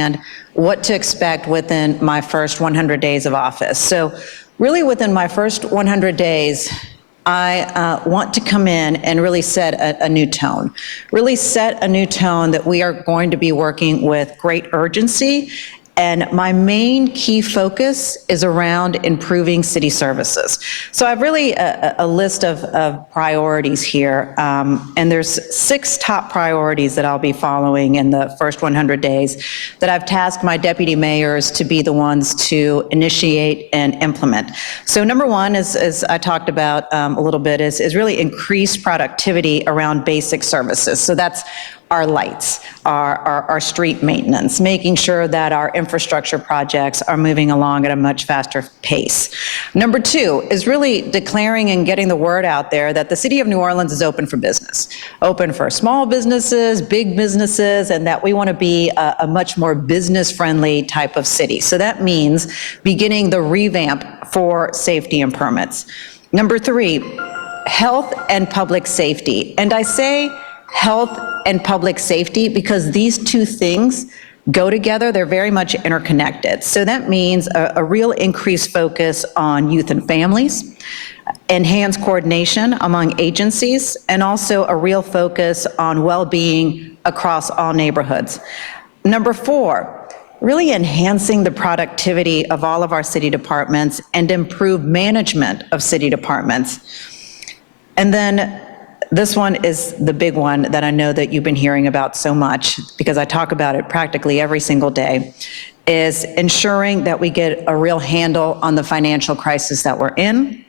understand what to expect within my first 100 days of office. So really within my first 100 days, I want to come in and really set a new tone, that we are going to be working with great urgency. And my main key focus is around improving city services. So I've really a list of priorities here, and there's 6 top priorities that I'll be following in the first 100 days that I've tasked my deputy mayors to be the ones to initiate and implement. So number 1 is, as I talked about a little bit, is really increased productivity around basic services. So that's our lights, our street maintenance, making sure that our infrastructure projects are moving along at a much faster pace. Number 2 is really declaring and getting the word out there that the city of New Orleans is open for business, open for small businesses, big businesses, and that we want to be a much more business-friendly type of city. So that means beginning the revamp for safety and permits. Number 3, health and public safety. And I say health and public safety because these 2 things go together. They're very much interconnected. So that means a real increased focus on youth and families, enhanced coordination among agencies, and also a real focus on well-being across all neighborhoods. Number 4, really enhancing the productivity of all of our city departments and improve management of city departments. And then this one is the big one that I know that you've been hearing about so much because I talk about it practically every single day, is ensuring that we get a real handle on the financial crisis that we're in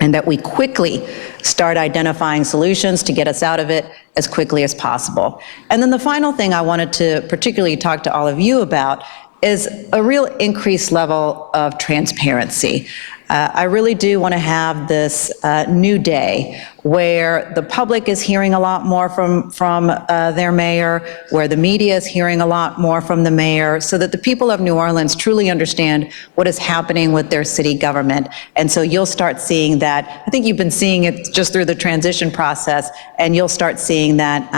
and that we quickly start identifying solutions to get us out of it as quickly as possible. And then the final thing I wanted to particularly talk to all of you about is a real increased level of transparency. I really do want to have this new day where the public is hearing a lot more from their mayor, where the media is hearing a lot more from the mayor, so that the people of New Orleans truly understand what is happening with their city government. And so you'll start seeing that. I think you've been seeing it just through the transition process, and you'll start seeing that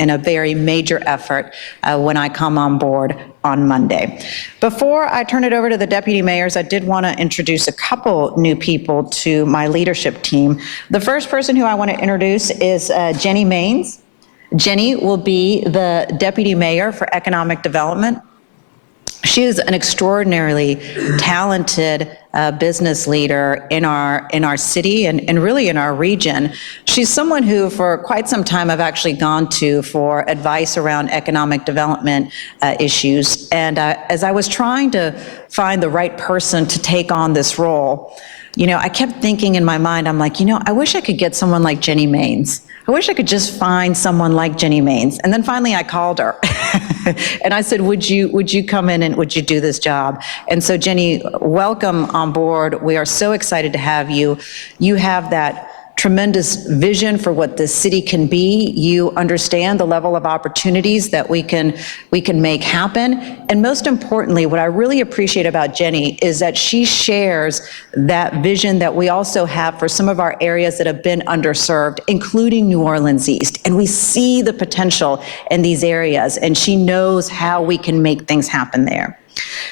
in a very major effort when I come on board on Monday. Before I turn it over to the deputy mayors, I did want to introduce a couple new people to my leadership team. The first person who I want to introduce is Jenny Maines. Jenny will be the deputy mayor for economic development. She is an extraordinarily talented business leader in our city and really in our region. She's someone who for quite some time I've actually gone to for advice around economic development issues. And as I was trying to find the right person to take on this role, I kept thinking in my mind, I'm like, I wish I could get someone like Jenny Maines. I wish I could just find someone like Jenny Maines. And then finally I called her and I said, would you come in and would you do this job? And so Jenny, welcome on board. We are so excited to have you. You have that tremendous vision for what this city can be. You understand the level of opportunities that we can make happen. And most importantly, what I really appreciate about Jenny is that she shares that vision that we also have for some of our areas that have been underserved, including New Orleans East. And we see the potential in these areas, and she knows how we can make things happen there.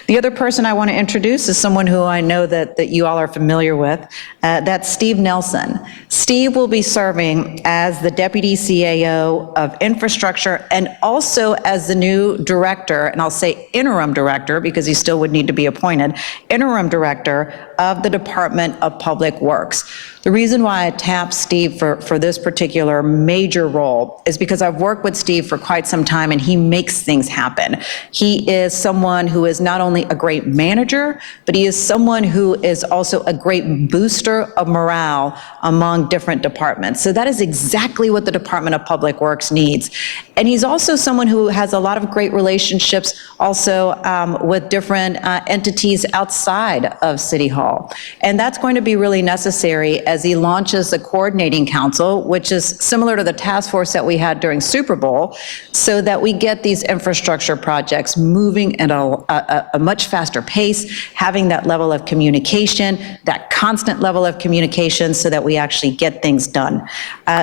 The other person I want to introduce is someone who I know that you all are familiar with. That's Steve Nelson. Steve will be serving as the Deputy CAO of Infrastructure and also as the new director, and I'll say interim director because he still would need to be appointed, interim director of the Department of Public Works. The reason why I tapped Steve for this particular major role is because I've worked with Steve for quite some time and he makes things happen. He is someone who is not only a great manager, but he is someone who is also a great booster of morale among different departments. So that is exactly what the Department of Public Works needs. And he's also someone who has a lot of great relationships also with different entities outside of City Hall. And that's going to be really necessary as he launches the coordinating council, which is similar to the task force that we had during Super Bowl, so that we get these infrastructure projects moving at a much faster pace, having that level of communication, that constant level of communication so that we actually get things done.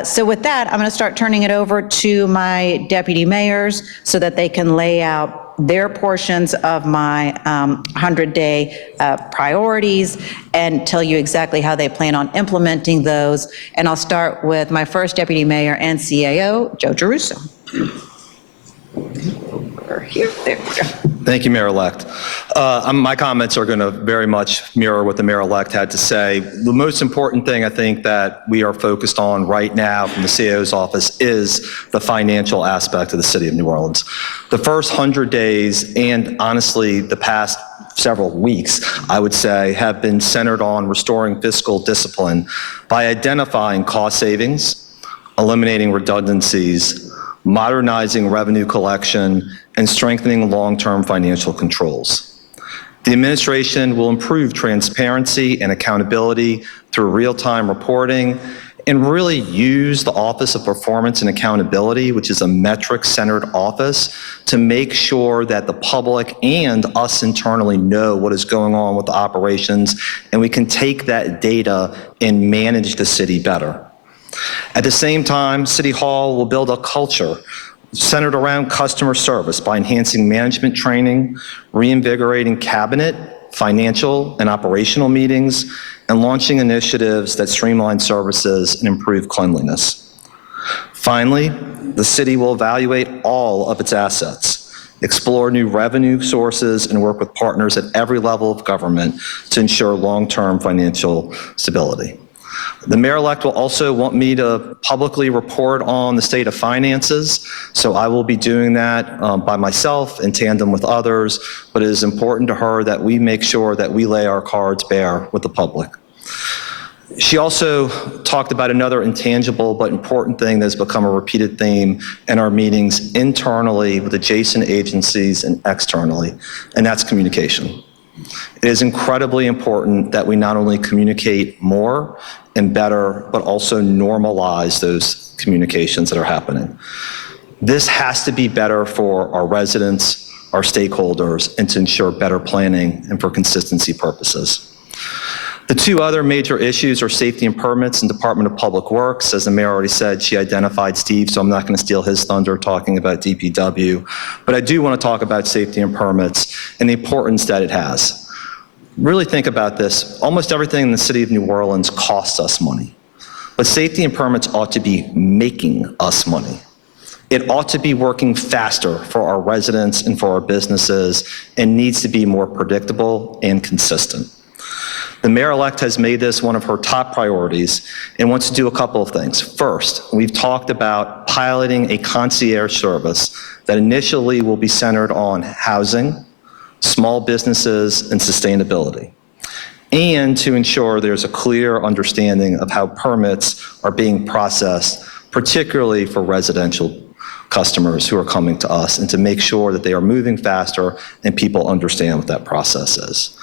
So with that, I'm going to start turning it over to my deputy mayors so that they can lay out their portions of my 100-day priorities and tell you exactly how they plan on implementing those. And I'll start with my first deputy mayor and CAO, Joe Giarrusso. Here, there we go. Thank you, Mayor-elect. My comments are going to very much mirror what the Mayor-elect had to say. The most important thing I think that we are focused on right now from the CAO's office is the financial aspect of the city of New Orleans. The first 100 days and honestly the past several weeks, I would say, have been centered on restoring fiscal discipline by identifying cost savings, eliminating redundancies, modernizing revenue collection, and strengthening long-term financial controls. The administration will improve transparency and accountability through real-time reporting and really use the Office of Performance and Accountability, which is a metric-centered office, to make sure that the public and us internally know what is going on with the operations, and we can take that data and manage the city better. At the same time, City Hall will build a culture centered around customer service by enhancing management training, reinvigorating cabinet, financial, and operational meetings, and launching initiatives that streamline services and improve cleanliness. Finally, the city will evaluate all of its assets, explore new revenue sources, and work with partners at every level of government to ensure long-term financial stability. The mayor-elect will also want me to publicly report on the state of finances, so I will be doing that by myself in tandem with others, but it is important to her that we make sure that we lay our cards bare with the public. She also talked about another intangible but important thing that has become a repeated theme in our meetings internally with adjacent agencies and externally, and that's communication. It is incredibly important that we not only communicate more and better, but also normalize those communications that are happening. This has to be better for our residents, our stakeholders, and to ensure better planning and for consistency purposes. The two other major issues are safety and permits and Department of Public Works. As the mayor already said, she identified Steve, so I'm not going to steal his thunder talking about DPW. But I do want to talk about safety and permits and the importance that it has. Really think about this. Almost everything in the city of New Orleans costs us money. But safety and permits ought to be making us money. It ought to be working faster for our residents and for our businesses and needs to be more predictable and consistent. The mayor-elect has made this one of her top priorities and wants to do a couple of things. First, we've talked about piloting a concierge service that initially will be centered on housing, small businesses, and sustainability, and to ensure there's a clear understanding of how permits are being processed, particularly for residential customers who are coming to us, and to make sure that they are moving faster and people understand what that process is.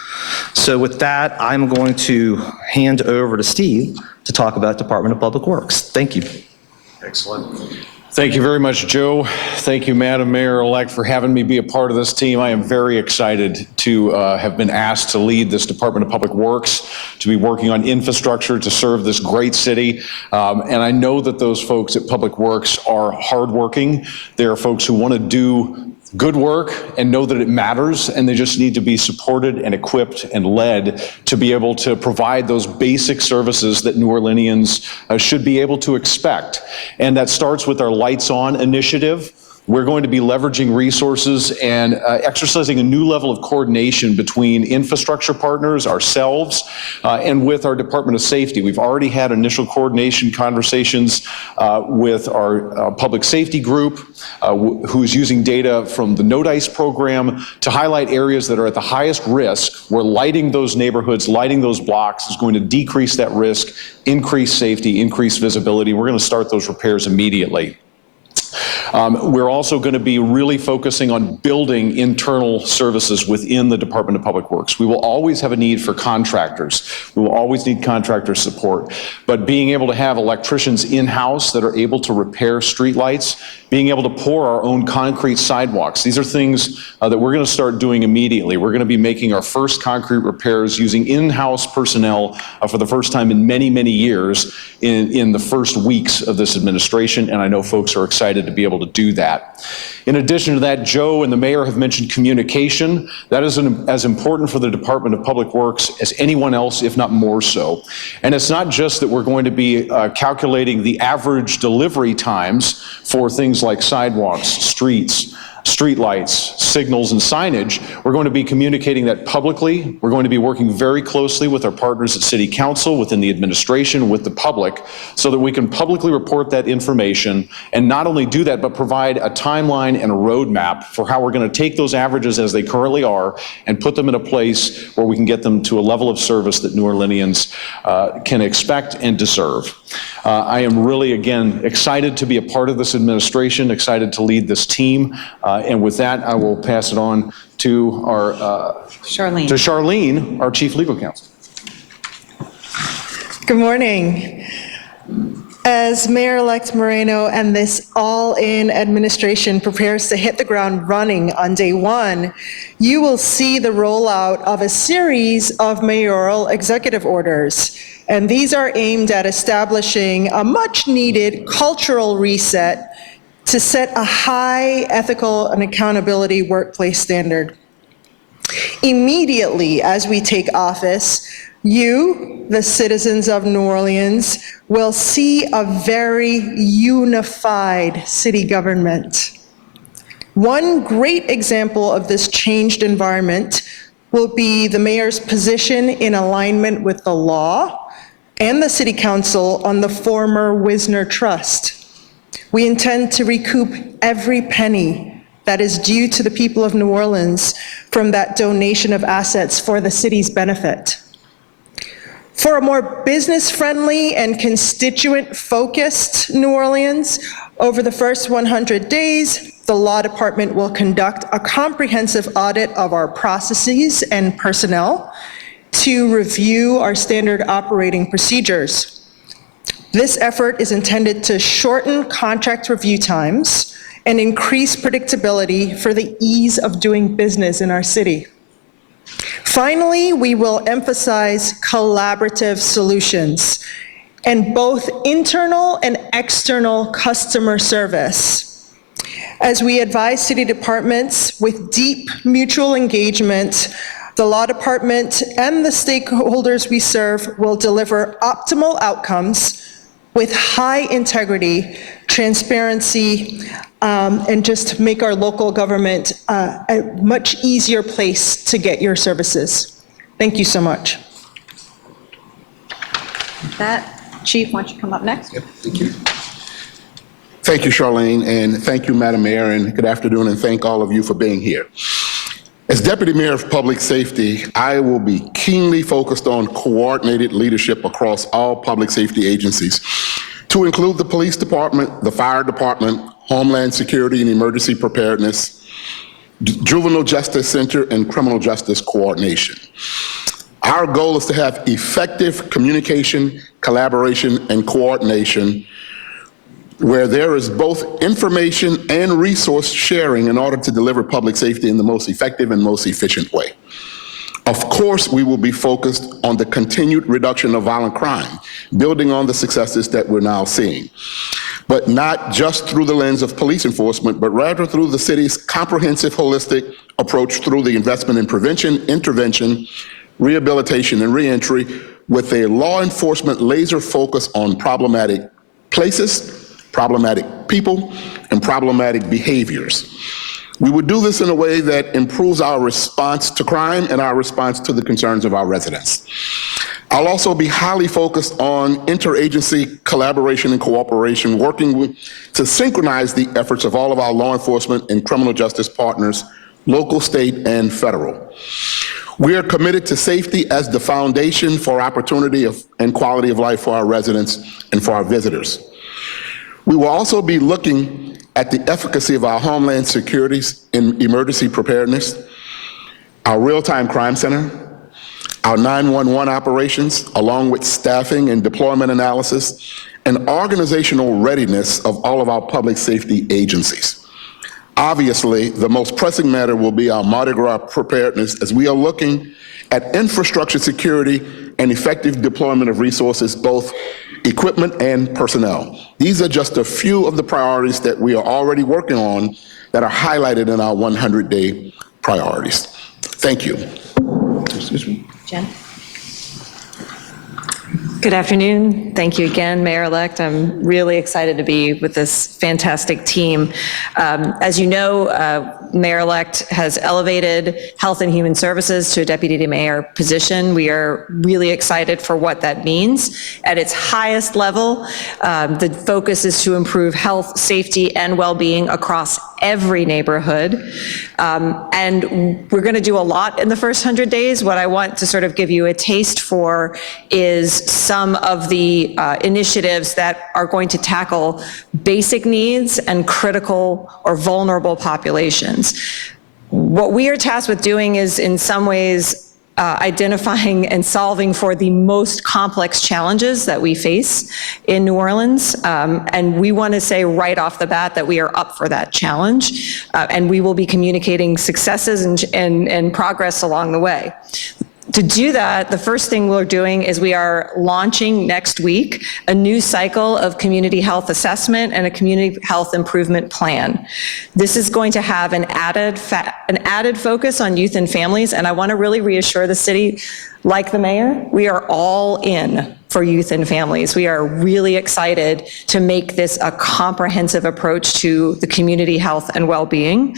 So with that, I'm going to hand over to Steve to talk about Department of Public Works. Thank you. Excellent. Thank you very much, Joe. Thank you, Madam Mayor-elect, for having me be a part of this team. I am very excited to have been asked to lead this Department of Public Works, to be working on infrastructure to serve this great city. And I know that those folks at Public Works are hardworking. They are folks who want to do good work and know that it matters, and they just need to be supported and equipped and led to be able to provide those basic services that New Orleanians should be able to expect. And that starts with our Lights On initiative. We're going to be leveraging resources and exercising a new level of coordination between infrastructure partners, ourselves, and with our Department of Safety. We've already had initial coordination conversations with our public safety group, who's using data from the No Dice program to highlight areas that are at the highest risk, where lighting those neighborhoods, lighting those blocks is going to decrease that risk, increase safety, increase visibility. We're going to start those repairs immediately. We're also going to be really focusing on building internal services within the Department of Public Works. We will always have a need for contractors. We will always need contractor support. But being able to have electricians in-house that are able to repair streetlights, being able to pour our own concrete sidewalks, these are things that we're going to start doing immediately. We're going to be making our first concrete repairs using in-house personnel for the first time in many, many years in the first weeks of this administration, and I know folks are excited to be able able to do that. In addition to that, Joe and the mayor have mentioned communication. That is as important for the Department of Public Works as anyone else, if not more so. And it's not just that we're going to be calculating the average delivery times for things like sidewalks, streets, streetlights, signals, and signage. We're going to be communicating that publicly. We're going to be working very closely with our partners at City Council, within the administration, with the public, so that we can publicly report that information, and not only do that, but provide a timeline and a roadmap for how we're going to take those averages as they currently are and put them in a place where we can get them to a level of service that New Orleanians can expect and deserve. I am really, again, excited to be a part of this administration, excited to lead this team, and with that, I will pass it on to our Charlene, our Chief Legal Counsel. Good morning. As Mayor-elect Moreno and this all-in administration prepares to hit the ground running on day one, you will see the rollout of a series of mayoral executive orders. And these are aimed at establishing a much-needed cultural reset to set a high ethical and accountability workplace standard. Immediately as we take office, you, the citizens of New Orleans, will see a very unified city government. One great example of this changed environment will be the mayor's position in alignment with the law and the City Council on the former Wisner Trust. We intend to recoup every penny that is due to the people of New Orleans from that donation of assets for the city's benefit. For a more business-friendly and constituent-focused New Orleans, over the first 100 days, the Law Department will conduct a comprehensive audit of our processes and personnel to review our standard operating procedures. This effort is intended to shorten contract review times and increase predictability for the ease of doing business in our city. Finally, we will emphasize collaborative solutions and both internal and external customer service. As we advise city departments with deep mutual engagement, the Law Department and the stakeholders we serve will deliver optimal outcomes with high integrity, transparency, and just make our local government a much easier place to get your services. Thank you so much. With that, Chief, why don't you come up next? Yep, thank you. Thank you, Charlene, and thank you, Madam Mayor, and good afternoon, and thank all of you for being here. As Deputy Mayor of Public Safety, I will be keenly focused on coordinated leadership across all public safety agencies, to include the police department, the fire department, Homeland Security and Emergency Preparedness, Juvenile Justice Center, and Criminal Justice Coordination. Our goal is to have effective communication, collaboration, and coordination where there is both information and resource sharing in order to deliver public safety in the most effective and most efficient way. Of course, we will be focused on the continued reduction of violent crime, building on the successes that we're now seeing, but not just through the lens of police enforcement, but rather through the city's comprehensive, holistic approach through the investment in prevention, intervention, rehabilitation, and reentry, with a law enforcement laser focus on problematic places, problematic people, and problematic behaviors. We would do this in a way that improves our response to crime and our response to the concerns of our residents. I'll also be highly focused on interagency collaboration and cooperation, working to synchronize the efforts of all of our law enforcement and criminal justice partners, local, state, and federal. We are committed to safety as the foundation for opportunity and quality of life for our residents and for our visitors. We will also be looking at the efficacy of our Homeland Security and Emergency Preparedness, our Real-Time Crime Center, our 911 operations, along with staffing and deployment analysis, and organizational readiness of all of our public safety agencies. Obviously, the most pressing matter will be our Mardi Gras preparedness, as we are looking at infrastructure security and effective deployment of resources, both equipment, and personnel. These are just a few of the priorities that we are already working on that are highlighted in our 100-day priorities. Thank you. Jen? Good afternoon. Thank you again, Mayor-elect. I'm really excited to be with this fantastic team. As you know, Mayor-elect has elevated Health and Human Services to a deputy mayor position. We are really excited for what that means. At its highest level, the focus is to improve health, safety, and well-being across every neighborhood. And we're going to do a lot in the first 100 days. What I want to sort of give you a taste for is some of the initiatives that are going to tackle basic needs and critical or vulnerable populations. What we are tasked with doing is, in some ways, identifying and solving for the most complex challenges that we face in New Orleans. And we want to say right off the bat that we are up for that challenge. And we will be communicating successes and progress along the way. To do that, the first thing we're doing is we are launching next week a new cycle of community health assessment and a community health improvement plan. This is going to have an added focus on youth and families, and I want to really reassure the city, like the mayor, we are all in for youth and families. We are really excited to make this a comprehensive approach to the community health and well-being.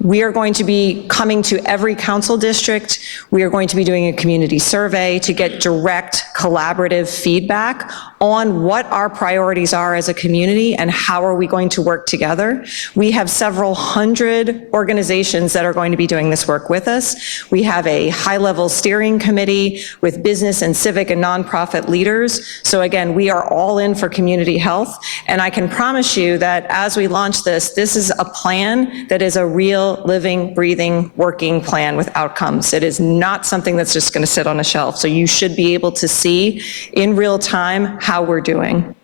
We are going to be coming to every council district. We are going to be doing a community survey to get direct collaborative feedback on what our priorities are as a community and how are we going to work together. We have several hundred organizations that are going to be doing this work with us. We have a high-level steering committee with business and civic and nonprofit leaders. So again, we are all in for community health. And I can promise you that as we launch this, this is a plan that is a real living, breathing, working plan with outcomes. It is not something that's just going to sit on a shelf. So you should be able to see in real time how we're doing.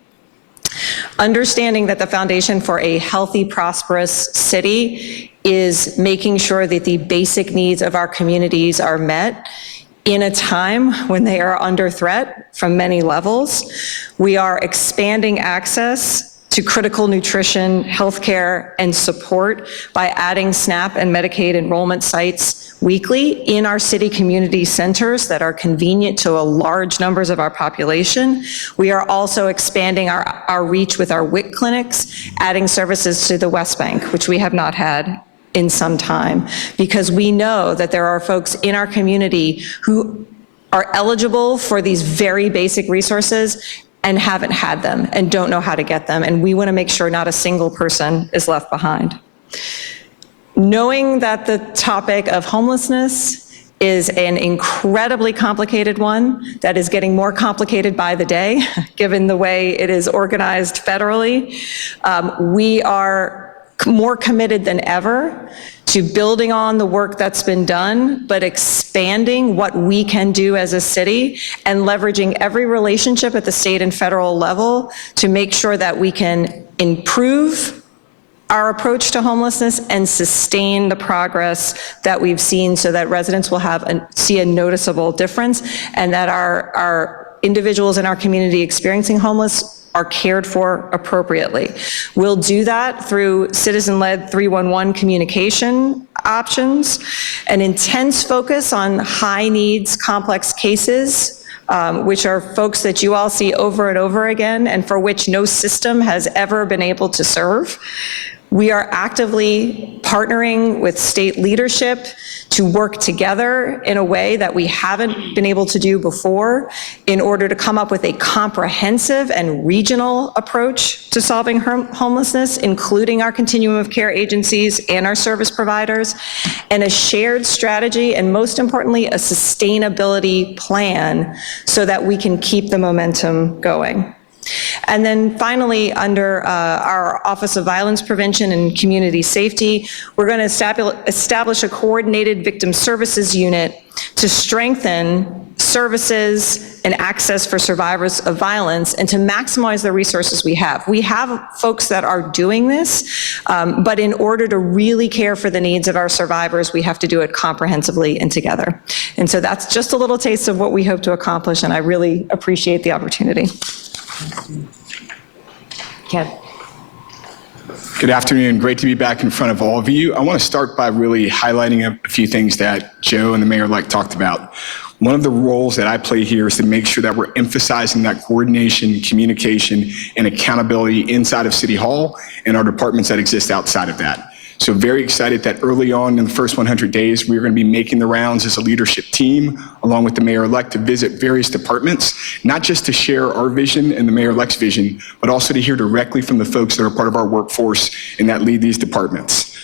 Understanding that the foundation for a healthy, prosperous city is making sure that the basic needs of our communities are met in a time when they are under threat from many levels. We are expanding access to critical nutrition, healthcare, and support by adding SNAP and Medicaid enrollment sites weekly in our city community centers that are convenient to a large numbers of our population. We are also expanding our reach with our WIC clinics, adding services to the West Bank, which we have not had in some time, because we know that there are folks in our community who are eligible for these very basic resources and haven't had them and don't know how to get them. And we want to make sure not a single person is left behind. Knowing that the topic of homelessness is an incredibly complicated one that is getting more complicated by the day, given the way it is organized federally, we are more committed than ever to building on the work that's been done, but expanding what we can do as a city and leveraging every relationship at the state and federal level to make sure that we can improve our approach to homelessness and sustain the progress that we've seen so that residents will see a noticeable difference and that our individuals in our community experiencing homeless are cared for appropriately. We'll do that through citizen-led 311 communication options, an intense focus on high-needs, complex cases, which are folks that you all see over and over again and for which no system has ever been able to serve. We are actively partnering with state leadership to work together in a way that we haven't been able to do before in order to come up with a comprehensive and regional approach to solving homelessness, including our continuum of care agencies and our service providers, and a shared strategy, and most importantly, a sustainability plan so that we can keep the momentum going. And then finally, under our Office of Violence Prevention and Community Safety, we're going to establish a coordinated victim services unit to strengthen services and access for survivors of violence and to maximize the resources we have. We have folks that are doing this, but in order to really care for the needs of our survivors, we have to do it comprehensively and together. And so that's just a little taste of what we hope to accomplish, and I really appreciate the opportunity. Kev. Good afternoon. Great to be back in front of all of you. I want to start by really highlighting a few things that Joe and the mayor-elect talked about. One of the roles that I play here is to make sure that we're emphasizing that coordination, communication, and accountability inside of City Hall and our departments that exist outside of that. So very excited that early on in the first 100 days, we're going to be making the rounds as a leadership team, along with the mayor-elect, to visit various departments, not just to share our vision and the mayor-elect's vision, but also to hear directly from the folks that are part of our workforce and that lead these departments.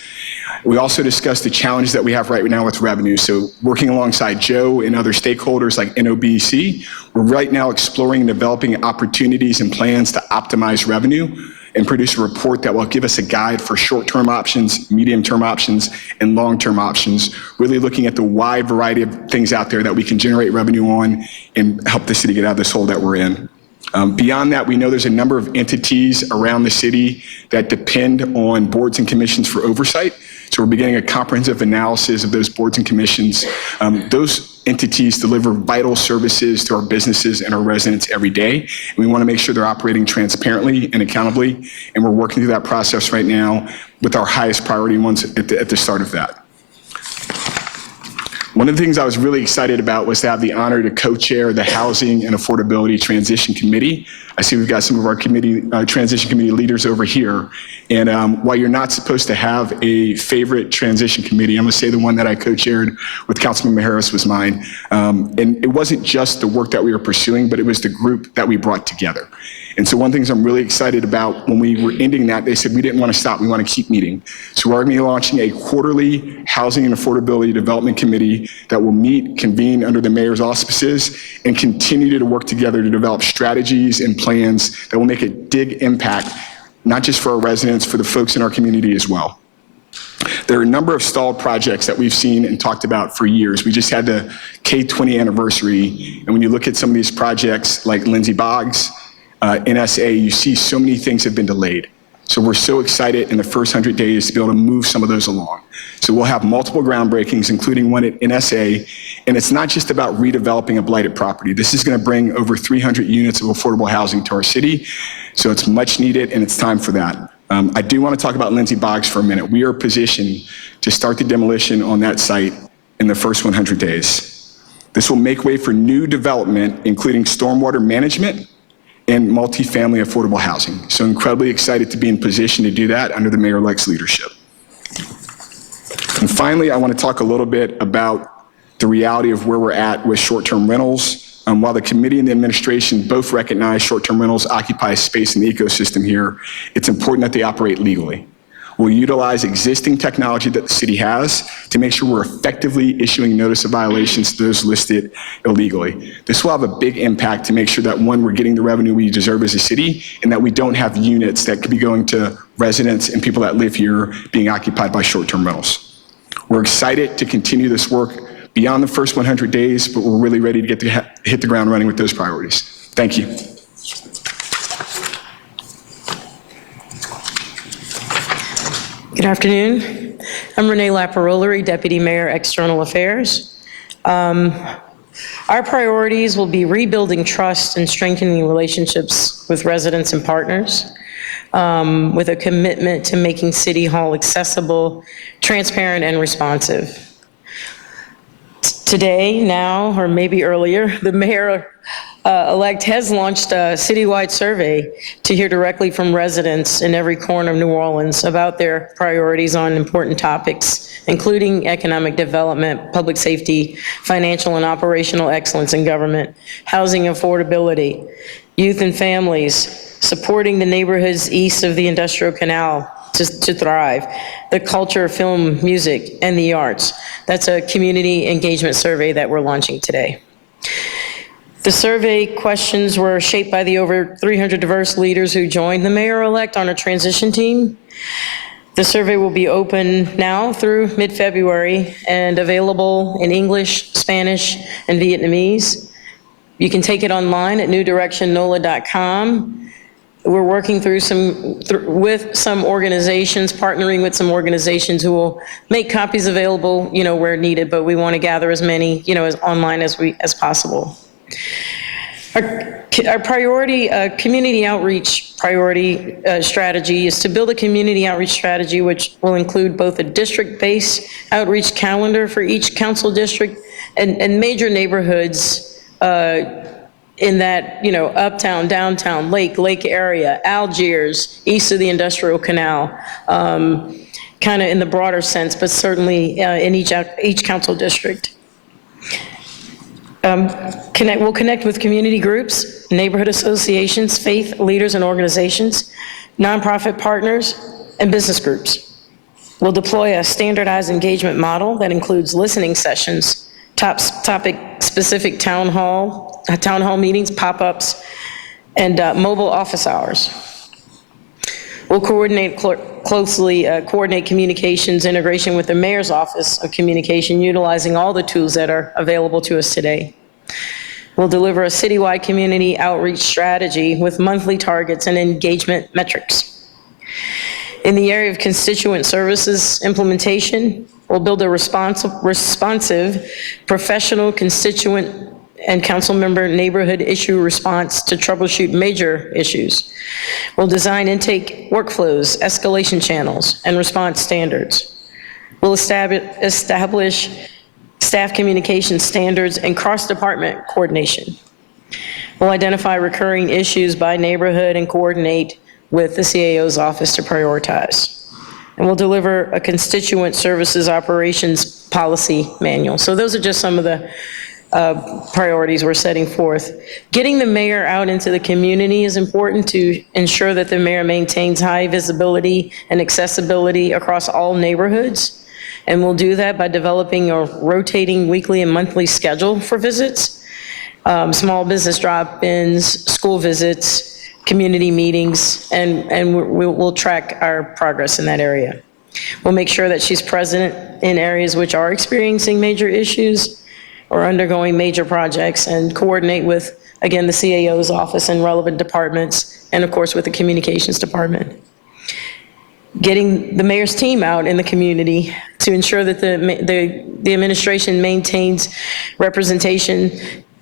We also discussed the challenges that we have right now with revenue. So working alongside Joe and other stakeholders like NOBC, we're right now exploring and developing opportunities and plans to optimize revenue and produce a report that will give us a guide for short-term options, medium-term options, and long-term options, really looking at the wide variety of things out there that we can generate revenue on and help the city get out of this hole that we're in. Beyond that, we know there's a number of entities around the city that depend on boards and commissions for oversight. So we're beginning a comprehensive analysis of those boards and commissions. Those entities deliver vital services to our businesses and our residents every day. And we want to make sure they're operating transparently and accountably. And we're working through that process right now with our highest priority ones at the start of that. One of the things I was really excited about was to have the honor to co-chair the Housing and Affordability Transition Committee. I see we've got some of our transition committee leaders over here. And while you're not supposed to have a favorite transition committee, I'm going to say the one that I co-chaired with Councilmember Harris was mine. And it wasn't just the work that we were pursuing, but it was the group that we brought together. And so one of the things I'm really excited about, when we were ending that, they said we didn't want to stop, we want to keep meeting. So we're going to be launching a quarterly Housing and Affordability Development Committee that will meet, convene under the mayor's auspices, and continue to work together to develop strategies and plans that will make a big impact, not just for our residents, for the folks in our community as well. There are a number of stalled projects that we've seen and talked about for years. We just had the K-20 anniversary, and when you look at some of these projects like Lindsay Boggs, NSA, you see so many things have been delayed. So we're so excited in the first 100 days to be able to move some of those along. So we'll have multiple groundbreakings, including one at NSA, and it's not just about redeveloping a blighted property. This is going to bring over 300 units of affordable housing to our city, so it's much needed and it's time for that. I do want to talk about Lindsay Boggs for a minute. We are positioned to start the demolition on that site in the first 100 days. This will make way for new development, including stormwater management and multifamily affordable housing. So incredibly excited to be in position to do that under the mayor-elect's leadership. And finally, I want to talk a little bit about the reality of where we're at with short-term rentals. While the committee and the administration both recognize short-term rentals occupy space in the ecosystem here, it's important that they operate legally. We'll utilize existing technology that the city has to make sure we're effectively issuing notice of violations to those listed illegally. This will have a big impact to make sure that, one, we're getting the revenue we deserve as a city, and that we don't have units that could be going to residents and people that live here being occupied by short-term rentals. We're excited to continue this work beyond the first 100 days, but we're really ready to hit the ground running with those priorities. Thank you. Good afternoon. I'm Renee Laparolari, Deputy Mayor, External Affairs. Our priorities will be rebuilding trust and strengthening relationships with residents and partners, with a commitment to making City Hall accessible, transparent, and responsive. Today, now, or maybe earlier, the mayor-elect has launched a citywide survey to hear directly from residents in every corner of New Orleans about their priorities on important topics, including economic development, public safety, financial and operational excellence in government, housing affordability, youth and families, supporting the neighborhoods east of the Industrial Canal to thrive, the culture, film, music, and the arts. That's a community engagement survey that we're launching today. The survey questions were shaped by the over 300 diverse leaders who joined the mayor-elect on a transition team. The survey will be open now through mid-February and available in English, Spanish, and Vietnamese. You can take it online at newdirectionnola.com. We're working with some organizations, partnering with some organizations who will make copies available, where needed, but we want to gather as many, as online as possible. Our priority, community outreach priority strategy is to build a community outreach strategy which will include both a district-based outreach calendar for each council district and major neighborhoods in that, uptown, downtown, lake area, Algiers, east of the Industrial Canal, kind of in the broader sense, but certainly in each council district. We'll connect with community groups, neighborhood associations, faith leaders and organizations, nonprofit partners, and business groups. We'll deploy a standardized engagement model that includes listening sessions, topic-specific town hall meetings, pop-ups, and mobile office hours. We'll coordinate communications integration with the Mayor's Office of Communication, utilizing all the tools that are available to us today. We'll deliver a citywide community outreach strategy with monthly targets and engagement metrics. In the area of constituent services implementation, we'll build a responsive, professional constituent and council member neighborhood issue response to troubleshoot major issues. We'll design intake workflows, escalation channels, and response standards. We'll establish staff communication standards and cross-department coordination. We'll identify recurring issues by neighborhood and coordinate with the CAO's office to prioritize. And we'll deliver a constituent services operations policy manual. So those are just some of the priorities we're setting forth. Getting the mayor out into the community is important to ensure that the mayor maintains high visibility and accessibility across all neighborhoods. And we'll do that by developing a rotating weekly and monthly schedule for visits, small business drop-ins, school visits, community meetings, and we'll track our progress in that area. We'll make sure that she's present in areas which are experiencing major issues or undergoing major projects, and coordinate with, again, the CAO's office and relevant departments, and of course with the communications department. Getting the mayor's team out in the community to ensure that the administration maintains representation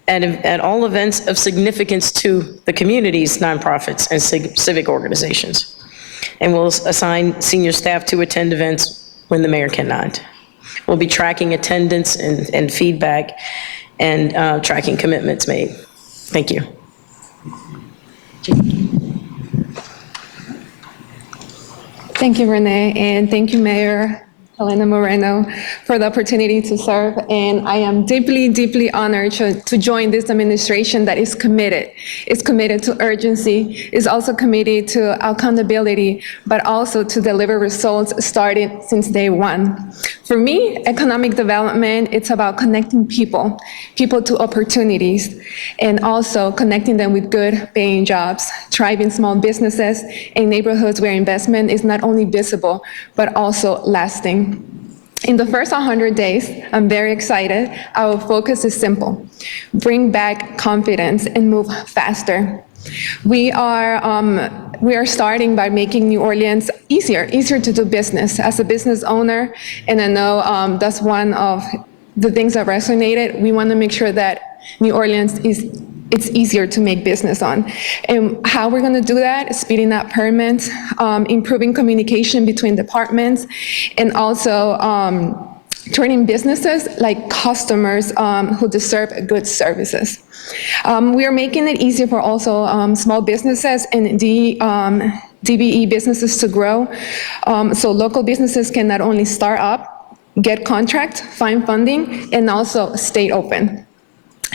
at all events of significance to the community's nonprofits and civic organizations. And we'll assign senior staff to attend events when the mayor cannot. We'll be tracking attendance and feedback and tracking commitments made. Thank you. Thank you, Renee, and thank you, Mayor Helena Moreno, for the opportunity to serve. And I am deeply, deeply honored to join this administration that is committed. It's committed to urgency, is also committed to accountability, but also to deliver results starting since day one. For me, economic development, it's about connecting people to opportunities, and also connecting them with good paying jobs, thriving small businesses, and neighborhoods where investment is not only visible, but also lasting. In the first 100 days, I'm very excited. Our focus is simple: bring back confidence and move faster. We are starting by making New Orleans easier to do business. As a business owner, and I know that's one of the things that resonated, we want to make sure that New Orleans it's easier to make business on. And how we're going to do that? Speeding up permits, improving communication between departments, and also treating businesses like customers who deserve good services. We are making it easier for also small businesses and DBE businesses to grow. So local businesses can not only start up, get contracts, find funding, and also stay open.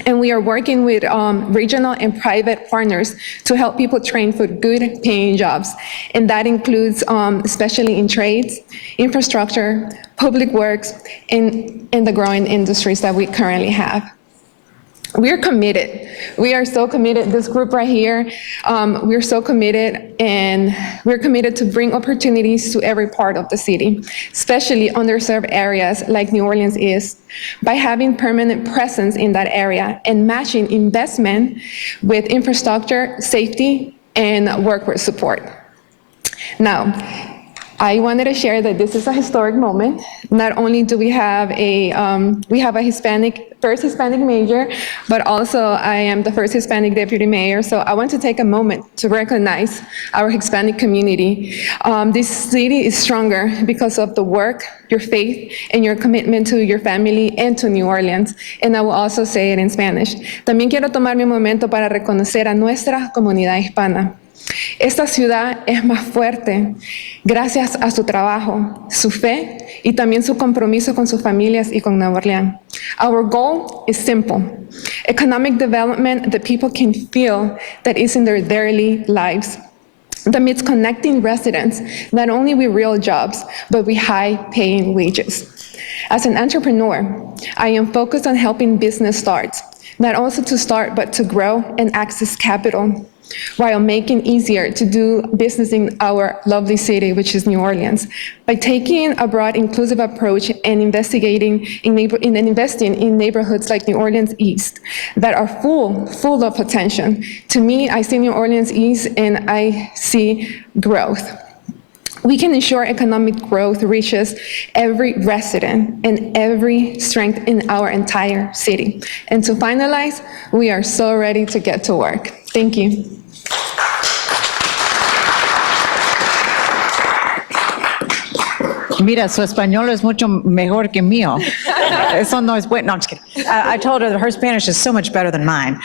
And we are working with regional and private partners to help people train for good paying jobs. And that includes especially in trades, infrastructure, public works, and in the growing industries that we currently have. We're committed. We are so committed. This group right here, we're so committed, and we're committed to bring opportunities to every part of the city, especially underserved areas like New Orleans is, by having permanent presence in that area and matching investment with infrastructure, safety, and workforce support. Now, I wanted to share that this is a historic moment. Not only do we have a first Hispanic mayor, but also I am the first Hispanic deputy mayor. So I want to take a moment to recognize our Hispanic community. This city is stronger because of the work, your faith, and your commitment to your family and to New Orleans. And I will also say it in Spanish. También quiero tomarme un momento para reconocer a nuestra comunidad hispana. Esta ciudad es más fuerte gracias a su trabajo, su fe y también su compromiso con sus familias y con Nueva Orleans. Our goal is simple: economic development that people can feel that is in their daily lives. That means connecting residents not only with real jobs, but with high-paying wages. As an entrepreneur, I am focused on helping business start, not also to start, but to grow and access capital, while making easier to do business in our lovely city, which is New Orleans. By taking a broad, inclusive approach and investing in neighborhoods like New Orleans East that are full of potential. To me, I see New Orleans East and I see growth. We can ensure economic growth reaches every resident and every strength in our entire city. And to finalize, we are so ready to get to work. Thank you. Mira, su español es mucho mejor que mío. Eso no es bueno. No, I'm just kidding. I told her that her Spanish is so much better than mine.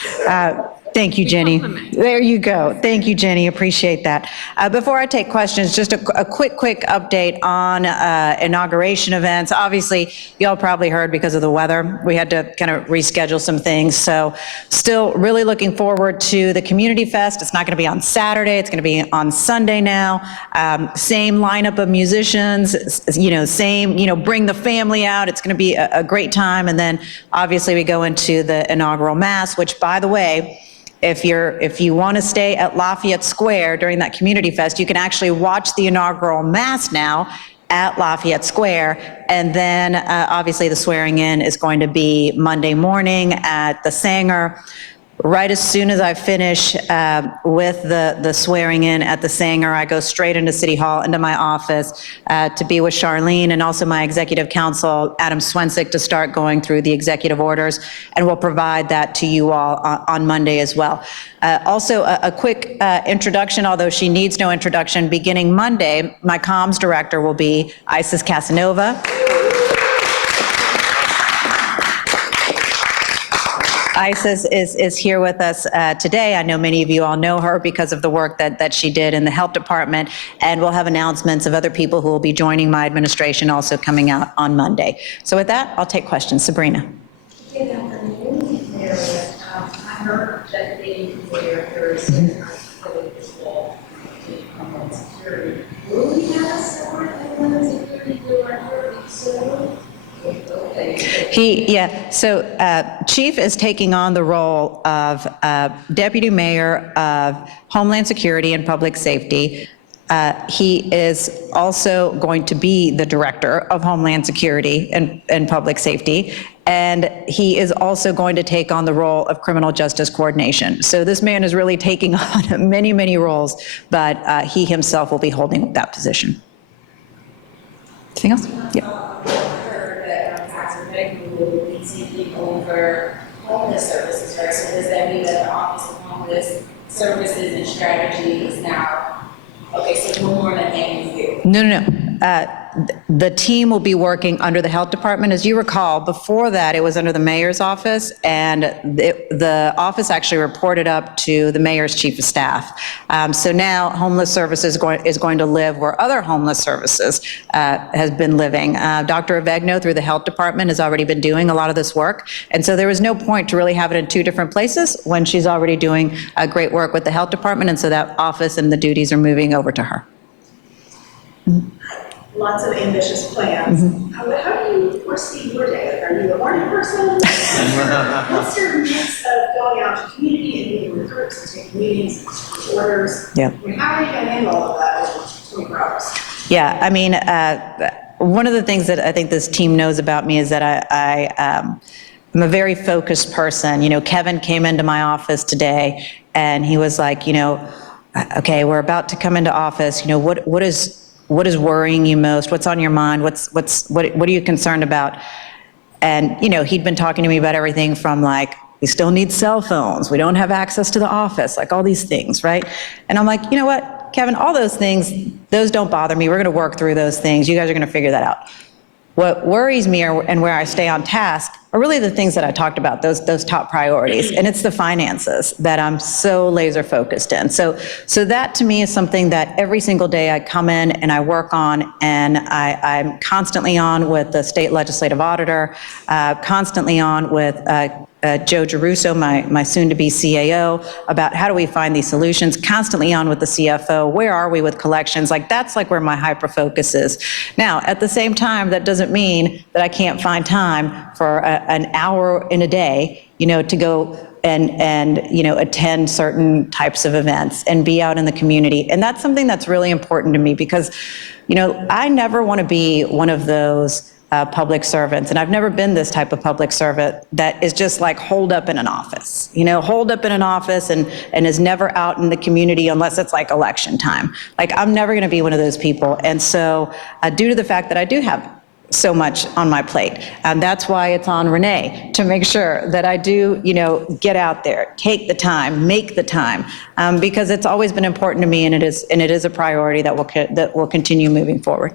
Thank you, Jenny. There you go. Thank you, Jenny. Appreciate that. Before I take questions, just a quick update on inauguration events. Obviously, you all probably heard because of the weather, we had to kind of reschedule some things. So still really looking forward to the Community Fest. It's not going to be on Saturday. It's going to be on Sunday now. Same lineup of musicians, same, bring the family out. It's going to be a great time. And then obviously we go into the inaugural mass, which, by the way, if you want to stay at Lafayette Square during that Community Fest, you can actually watch the inaugural mass now at Lafayette Square. And then obviously the swearing in is going to be Monday morning at the Sanger. Right as soon as I finish with the swearing in at the Sanger, I go straight into City Hall, into my office to be with Charlene and also my executive counsel, Adam Swensick, to start going through the executive orders, and we'll provide that to you all on Monday as well. Also, a quick introduction, although she needs no introduction. Beginning Monday, my comms director will be Isis Casanova. Isis is here with us today. I know many of you all know her because of the work that she did in the health department, and we'll have announcements of other people who will be joining my administration also coming out on Monday. So with that, I'll take questions. Sabrina. Good afternoon, Mayor. I heard that they consider Thursday this fall to Homeland Security. Will we have a separate Homeland Security director soon? So Chief is taking on the role of Deputy Mayor of Homeland Security and Public Safety. He is also going to be the Director of Homeland Security and Public Safety, and he is also going to take on the role of Criminal Justice Coordination. So this man is really taking on many, many roles, but he himself will be holding that position. Anything else? Yeah. Will be taking over homeless services, right? So does that mean that the Office of Homeless Services and Strategy is now, okay, so no more than Andy? No. The team will be working under the health department. As you recall, before that, it was under the mayor's office, and the office actually reported up to the mayor's chief of staff. So now homeless services is going to live where other homeless services has been living. Dr. Avegno, through the health department, has already been doing a lot of this work. And so there was no point to really have it in two different places when she's already doing great work with the health department. And so that office and the duties are moving over to her. Lots of ambitious plans. How do you foresee your day? Are you a morning person? What's your mix of going out to community and meeting with groups and taking meetings, orders? Yeah. I mean, how are you going to handle all of that over 24 hours? Yeah, I mean, one of the things that I think this team knows about me is that I'm a very focused person. Kevin came into my office today and he was like, okay, we're about to come into office. what is worrying you most? What's on your mind? What are you concerned about? And, he'd been talking to me about everything from like, we still need cell phones. We don't have access to the office, like all these things, right? And I'm like, you know what, Kevin, all those things, those don't bother me. We're going to work through those things. You guys are going to figure that out. What worries me and where I stay on task are really the things that I talked about, those top priorities. And it's the finances that I'm so laser focused in. So that to me is something that every single day I come in and I work on, and I'm constantly on with the state legislative auditor, constantly on with Joe Geruso, my soon-to-be CAO, about how do we find these solutions, constantly on with the CFO, where are we with collections, like that's like where my hyper-focus is. Now, at the same time, that doesn't mean that I can't find time for an hour in a day, to go and attend certain types of events and be out in the community. And that's something that's really important to me because, I never want to be one of those public servants. And I've never been this type of public servant that is just like holed up in an office, holed up in an office and is never out in the community unless it's like election time. Like I'm never going to be one of those people. And so due to the fact that I do have so much on my plate, and that's why it's on Renee to make sure that I do, get out there, take the time, make the time, because it's always been important to me, and it is a priority that will continue moving forward.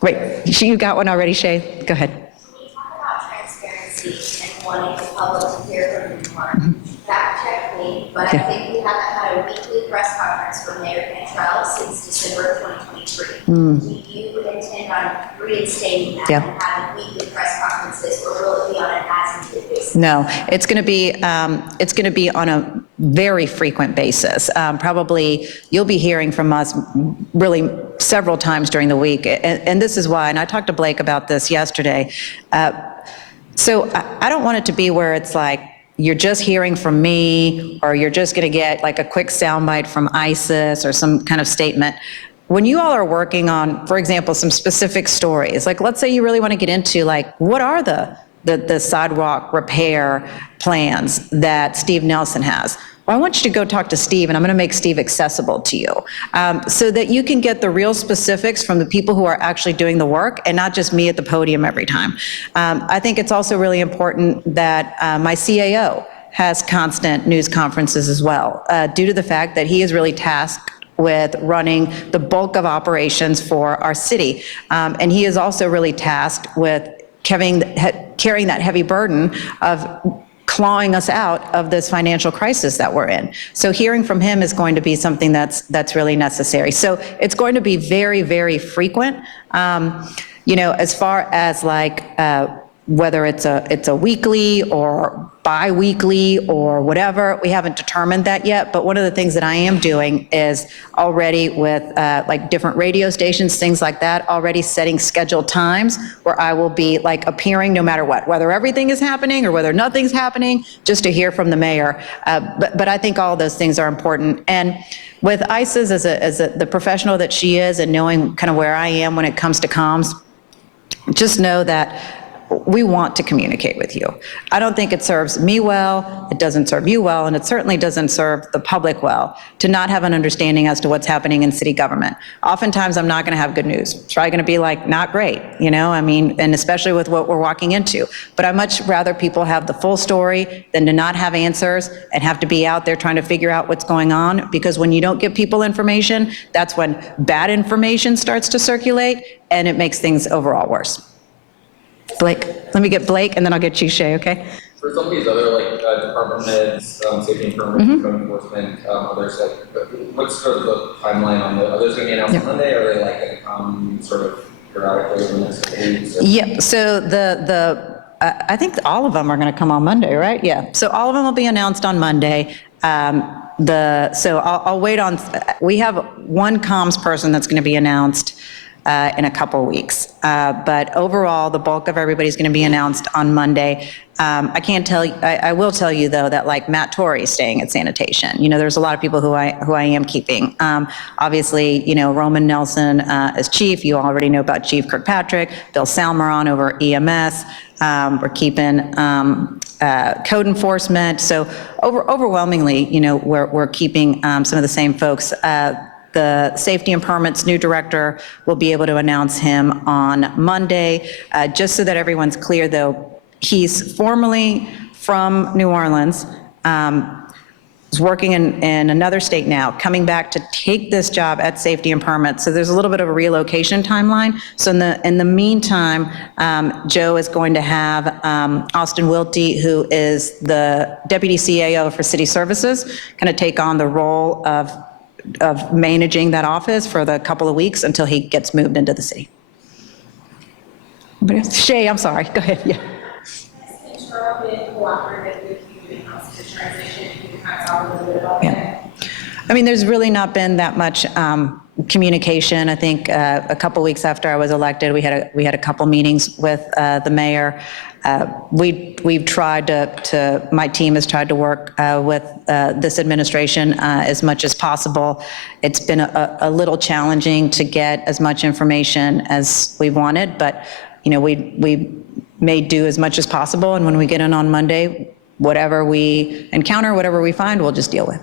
Great. You got one already, Shay? Go ahead. When you talk about transparency and wanting the public to hear from you more, fact check me, but I think we haven't had a weekly press conference from Mayor Cantrell since December of 2023. Do you intend on reinstating that and having weekly press conferences, or will it be on an as-needed basis? No, it's going to be on a very frequent basis. Probably you'll be hearing from us really several times during the week, and this is why. And I talked to Blake about this yesterday. So I don't want it to be where it's like you're just hearing from me, or you're just going to get like a quick soundbite from ISIS or some kind of statement. When you all are working on, for example, some specific stories, like let's say you really want to get into like what are the sidewalk repair plans that Steve Nelson has. Well, I want you to go talk to Steve, and I'm going to make Steve accessible to you so that you can get the real specifics from the people who are actually doing the work and not just me at the podium every time. I think it's also really important that my CAO has constant news conferences as well, due to the fact that he is really tasked with running the bulk of operations for our city. And he is also really tasked with carrying that heavy burden of clawing us out of this financial crisis that we're in. So hearing from him is going to be something that's really necessary. So it's going to be very, very frequent. As far as like whether it's a weekly or bi-weekly or whatever, we haven't determined that yet. But one of the things that I am doing is already with like different radio stations, things like that, already setting scheduled times where I will be like appearing no matter what, whether everything is happening or whether nothing's happening, just to hear from the mayor. But I think all those things are important. And with ISIS as the professional that she is, and knowing kind of where I am when it comes to comms, just know that we want to communicate with you. I don't think it serves me well, it doesn't serve you well, and it certainly doesn't serve the public well to not have an understanding as to what's happening in city government. Oftentimes, I'm not going to have good news. It's probably going to be like, not great, and especially with what we're walking into. But I'd much rather people have the full story than to not have answers and have to be out there trying to figure out what's going on, because when you don't give people information, that's when bad information starts to circulate, and it makes things overall worse. Blake, let me get Blake, and then I'll get you, Shay, okay? For some of these other department heads, safety and code enforcement, others, what's sort of the timeline on those? Are those going to be announced on Monday, or are they going to come sort of periodically over the next couple weeks? Yep. So I think all of them are going to come on Monday, right? Yeah. So all of them will be announced on Monday. So I'll wait on. We have one comms person that's going to be announced in a couple weeks. But overall, the bulk of everybody's going to be announced on Monday. I can't tell you, I will tell you though that like Matt Torrey is staying at sanitation. There's a lot of people who I am keeping. Obviously, Roman Nelson as chief. You already know about Chief Kirkpatrick, Bill Salmeron over EMS. We're keeping code enforcement. So overwhelmingly, we're keeping some of the same folks. the Safety and Permits new director, we'll be able to announce him on Monday. Just so that everyone's clear, though, he's formerly from New Orleans, is working in another state now, coming back to take this job at Safety and Permits. So there's a little bit of a relocation timeline. So in the meantime, Joe is going to have Austin Wiltie, who is the Deputy CAO for City Services, kind of take on the role of managing that office for the couple of weeks until he gets moved into the city. Shay, I'm sorry, go ahead, yeah. Has Cheryl been cooperative with you in the transition? Can you kind of talk a little bit about that? I mean, there's really not been that much communication. I think a couple weeks after I was elected, we had a couple meetings with the mayor. We've tried to my team has tried to work with this administration as much as possible. It's been a little challenging to get as much information as we wanted, but we may do as much as possible. And when we get in on Monday, whatever we encounter, whatever we find, we'll just deal with.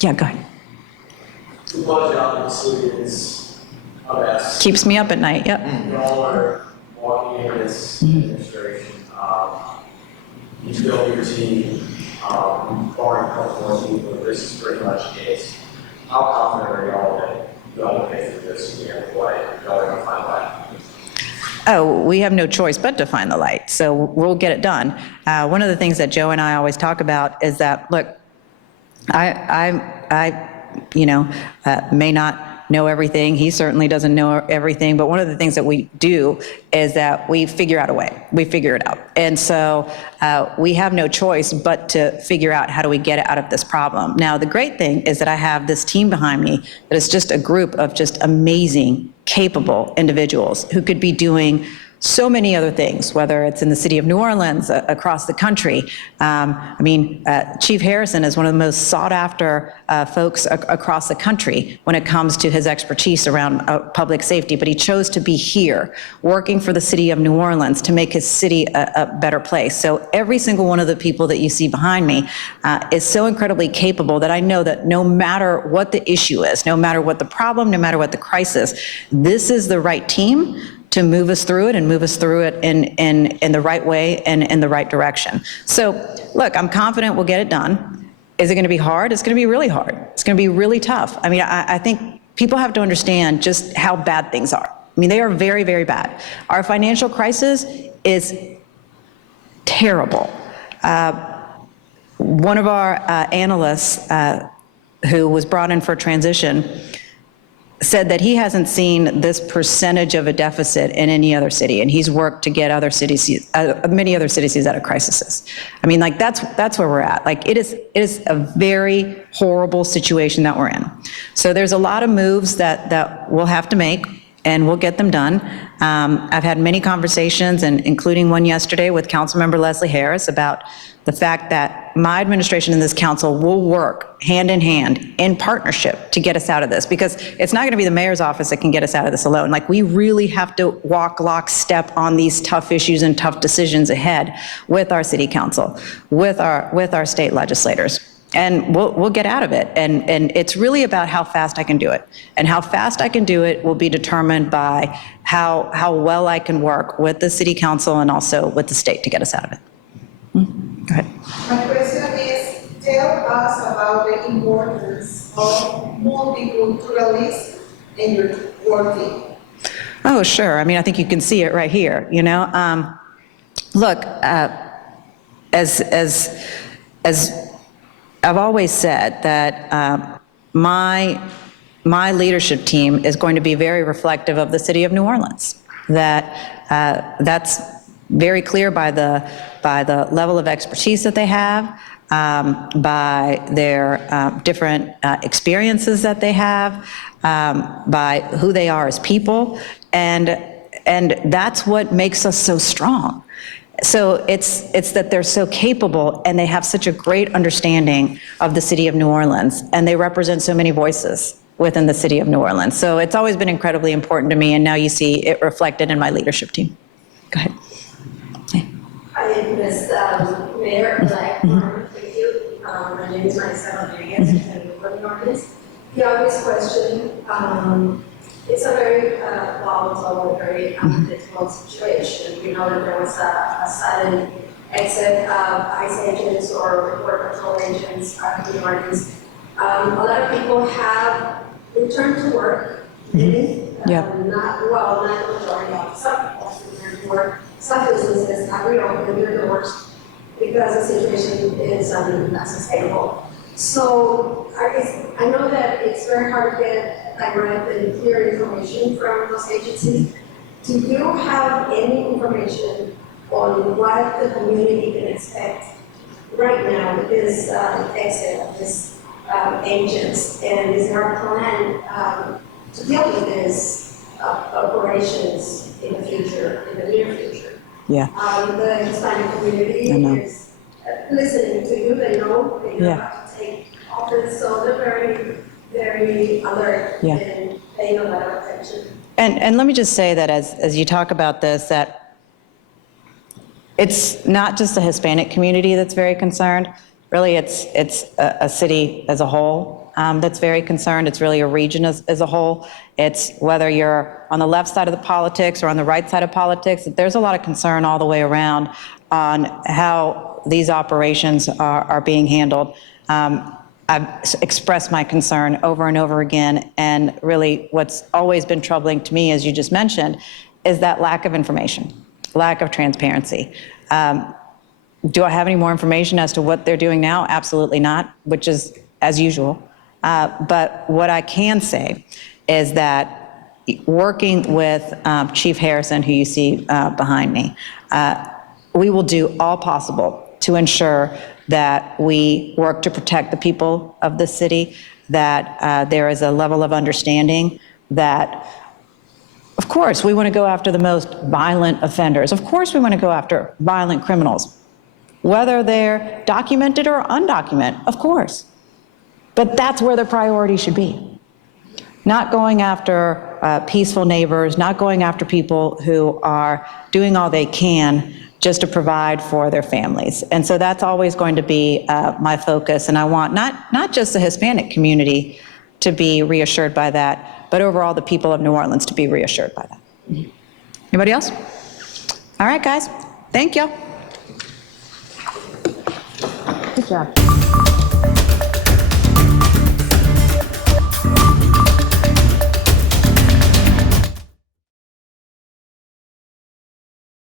Yeah, go ahead. The budget obviously is a mess. Keeps me up at night, yep. We all are walking in this administration. You build your team, barring a couple more people, this is pretty much it. How confident are y'all that y'all will pay through this and y'all are going to find light? Oh, we have no choice but to find the light, so we'll get it done. One of the things that Joe and I always talk about is that, look, I may not know everything. He certainly doesn't know everything. But one of the things that we do is that we figure out a way. We figure it out. And so we have no choice but to figure out how do we get out of this problem. Now, the great thing is that I have this team behind me that is just a group of just amazing, capable individuals who could be doing so many other things, whether it's in the city of New Orleans, across the country. Chief Harrison is one of the most sought after folks across the country when it comes to his expertise around public safety, but he chose to be here working for the city of New Orleans to make his city a better place. So every single one of the people that you see behind me is so incredibly capable that I know that no matter what the issue is, no matter what the problem, no matter what the crisis, this is the right team to move us through it and move us through it in the right way and in the right direction. So look, I'm confident we'll get it done. Is it going to be hard? It's going to be really hard. It's going to be really tough. I mean, I think people have to understand just how bad things are. I mean, they are very, very bad. Our financial crisis is terrible. One of our analysts who was brought in for transition said that he hasn't seen this percentage of a deficit in any other city, and he's worked to get other cities, many other cities out of crises. I mean, like that's where we're at. Like it is a very horrible situation that we're in. So there's a lot of moves that we'll have to make, and we'll get them done. I've had many conversations, and including one yesterday with Councilmember Leslie Harris, about the fact that my administration and this council will work hand in hand in partnership to get us out of this, because it's not going to be the mayor's office that can get us out of this alone. Like, we really have to walk lockstep on these tough issues and tough decisions ahead with our city council, with our state legislators. And we'll get out of it. And it's really about how fast I can do it. And how fast I can do it will be determined by how well I can work with the city council and also with the state to get us out of it. Go ahead. My question is, tell us about the importance of multiculturalism in your working. Oh, sure. I mean, I think you can see it right here, you know? Look, as I've always said, that my leadership team is going to be very reflective of the city of New Orleans. That's very clear by the level of expertise that they have, by their different experiences that they have, by who they are as people, and that's what makes us so strong. So it's that they're so capable and they have such a great understanding of the city of New Orleans, and they represent so many voices within the city of New Orleans. So it's always been incredibly important to me, and now you see it reflected in my leadership team. Go ahead. Hi, Ms. Mayor-elect. Thank you. My name is Marisa Rodriguez, I'm a recording artist. the obvious question. It's a very volatile, very unpredictable situation. We know that there was a sudden exit of ICE agents or border patrol agents out of the Martins. A lot of people have returned to work. Not the majority. Some people have returned to work. Some businesses have reopened their doors because the situation is unsustainable. So I know that it's very hard to get direct and clear information from those agencies. Do you have any information on what the community can expect right now with this exit of these agents? And is there a plan to deal with this operations in the future, in the near future? Yeah. The Hispanic community is listening to you. They know that you're about to take office, so they're very, very alert and paying a lot of attention. And let me just say that as you talk about this, that it's not just the Hispanic community that's very concerned. Really, it's a city as a whole that's very concerned. It's really a region as a whole. It's whether you're on the left side of the politics or on the right side of politics, there's a lot of concern all the way around on how these operations are being handled. I've expressed my concern over and over again, and really what's always been troubling to me, as you just mentioned, is that lack of information, lack of transparency. Do I have any more information as to what they're doing now? Absolutely not, which is as usual. But what I can say is that working with Chief Harrison, who you see behind me, we will do all possible to ensure that we work to protect the people of the city, that there is a level of understanding that, of course, we want to go after the most violent offenders. Of course, we want to go after violent criminals, whether they're documented or undocumented, of course. But that's where the priority should be. Not going after peaceful neighbors, not going after people who are doing all they can just to provide for their families. And so that's always going to be my focus. And I want not just the Hispanic community to be reassured by that, but overall the people of New Orleans to be reassured by that. Anybody else? All right, guys. Thank you. Good job.